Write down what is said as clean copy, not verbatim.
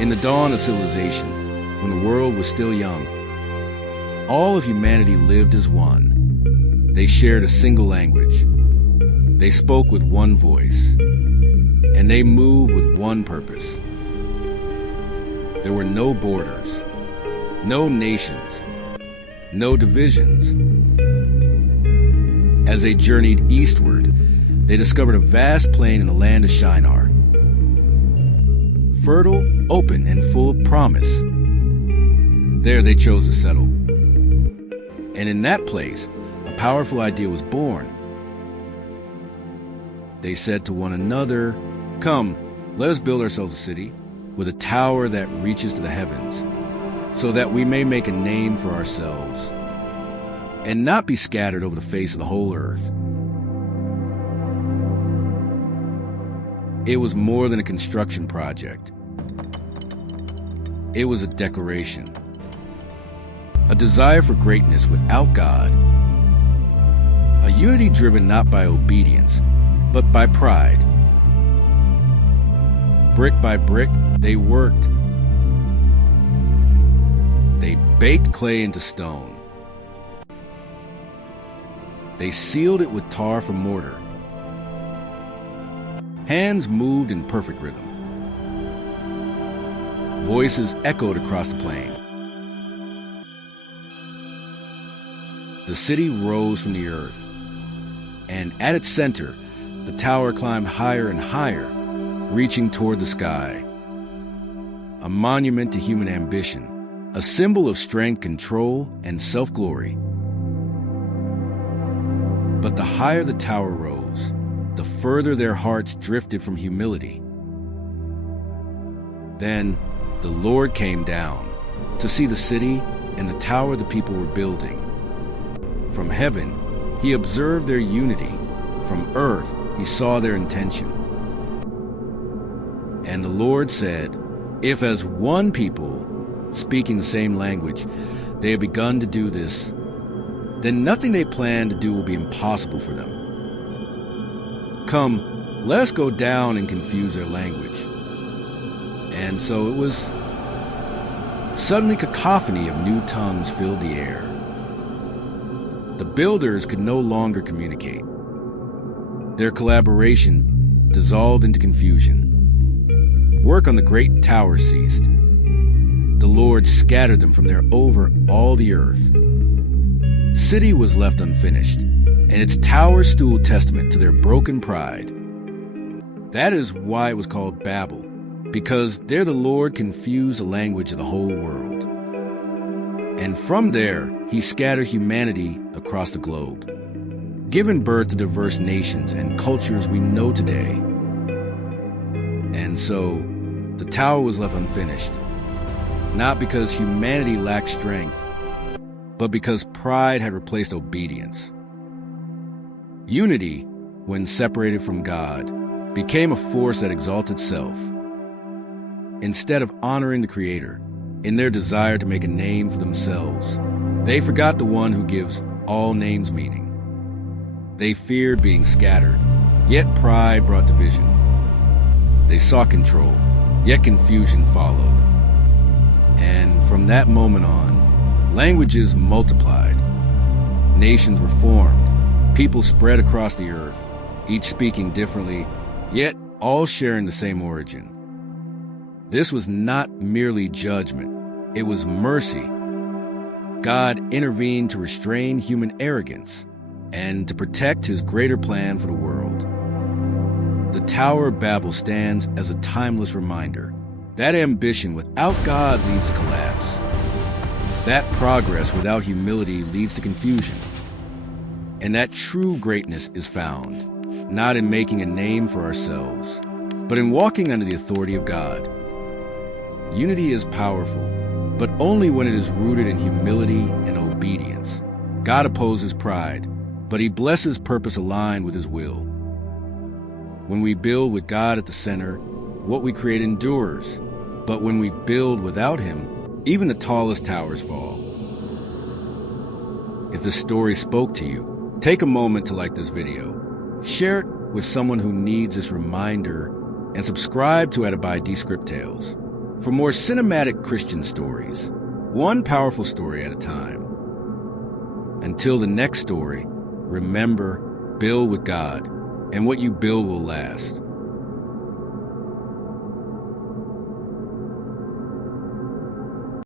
In the dawn of civilization, when the world was still young, all of humanity lived as one. They shared a single language. They spoke with one voice. And they moved with one purpose. There were no borders, no nations, no divisions. As they journeyed eastward, they discovered a vast plain in the land of Shinar. Fertile, open, and full of promise. There they chose to settle. And in that place, a powerful idea was born. They said to one another, "Come, let us build ourselves a city with a tower that reaches to the heavens, so that we may make a name for ourselves, and not be scattered over the face of the whole earth." It was more than a construction project. It was a declaration. A desire for greatness without God. A unity driven not by obedience, but by pride. Brick by brick, they worked. They baked clay into stone. They sealed it with tar from mortar. Hands moved in perfect rhythm. Voices echoed across the plain. The city rose from the earth, and at its center, the tower climbed higher and higher, reaching toward the sky. A monument to human ambition, a symbol of strength, control, and self-glory. But the higher the tower rose, the further their hearts drifted from humility. Then the Lord came down to see the city and the tower the people were building. From heaven, he observed their unity. From earth, he saw their intention. And the Lord said, "If as one people, speaking the same language, they have begun to do this, then nothing they plan to do will be impossible for them. Come, let us go down and confuse their language." And so it was. Suddenly, cacophony of new tongues filled the air. The builders could no longer communicate. Their collaboration dissolved into confusion. Work on the great tower ceased. The Lord scattered them from there over all the earth. City was left unfinished, and its tower stood testament to their broken pride. That is why it was called Babel, because there the Lord confused the language of the whole world. And from there, he scattered humanity across the globe, giving birth to diverse nations and cultures we know today. And so, the tower was left unfinished, not because humanity lacked strength, but because pride had replaced obedience. Unity, when separated from God, became a force that exalted self. Instead of honoring the Creator, in their desire to make a name for themselves, they forgot the one who gives all names meaning. They feared being scattered, yet pride brought division. They sought control, yet confusion followed. And from that moment on, languages multiplied. Nations were formed. People spread across the earth, each speaking differently, yet all sharing the same origin. This was not merely judgment, it was mercy. God intervened to restrain human arrogance and to protect his greater plan for the world. The Tower of Babel stands as a timeless reminder that ambition without God leads to collapse. That progress without humility leads to confusion. And that true greatness is found, not in making a name for ourselves, but in walking under the authority of God. Unity is powerful, but only when it is rooted in humility and obedience. God opposes pride, but he blesses purpose aligned with his will. When we build with God at the center, what we create endures. But when we build without him, even the tallest towers fall. If this story spoke to you, take a moment to like this video, share it with someone who needs this reminder, and subscribe to Ibidee Scriptales For more cinematic Christian stories, one powerful story at a time. Until the next story, remember, build with God, and what you build will last.